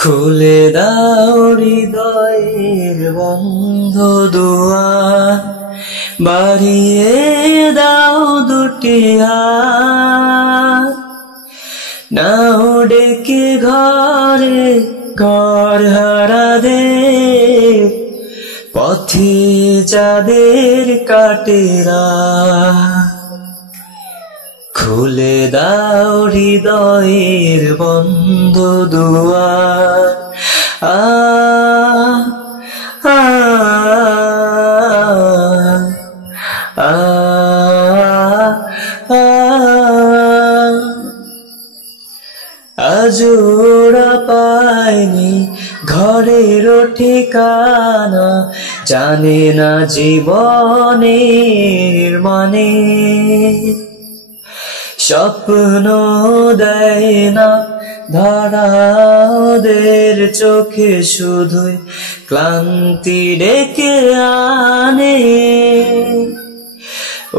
খুলে দাও হৃদয়ের বন্ধ দুয়ার, বাড়িয়ে দাও দুটি হাত, নাও ডেকে ঘরে ঘর হারাদের, পথে যাদের কাটেরা। খুলে দাও হৃদয়ের বন্ধ দুয়ার, আ আ আ আ আজোরা পায়নি ঘরের ঠিকানা, জানে না জীবনের মানে, স্বপ্ন দেয় না ধরা ওদের চোখে, শুধুই ক্লান্তি ডেকে আনে।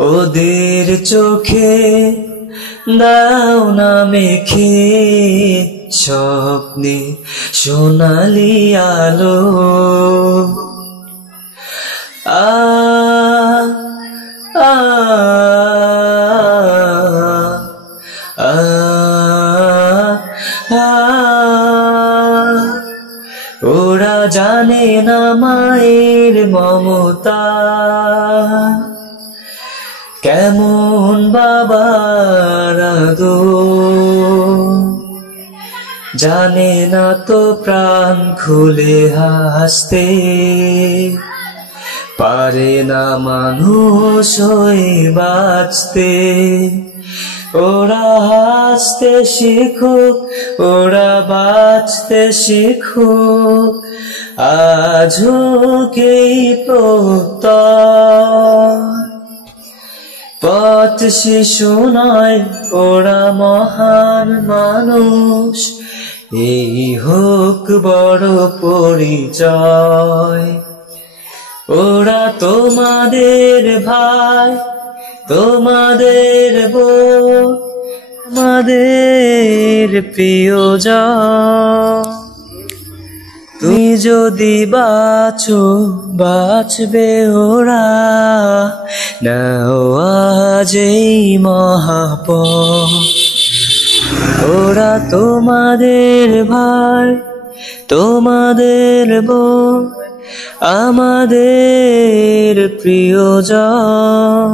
ওদের চোখে দাও না মেখে স্বপ্নে সোনালি আলো, আ আ আ আ ওরা জানে না মায়ের মমতা, কেমন বাবার আদর, জানে না তো প্রাণ খুলে হাসতে, পারে না মানুষ হয়ে বাঁচতে। ওরা হাসতে শিখুক, ওরা বাঁচতে শিখুক, আজ এই পথ শিশু নয়, ওরা মহান মানুষ, এই হোক বড় পরিচয়। ওরা তোমাদের ভাই, তোমাদের বোন, আমাদের প্রিয়জন। তুমি যদি বাঁচো বাঁচবে ওরা, নাও আজ এই মহাপথ। ওরা তোমাদের ভাই, তোমাদের বোন, আমাদের প্রিয়জন।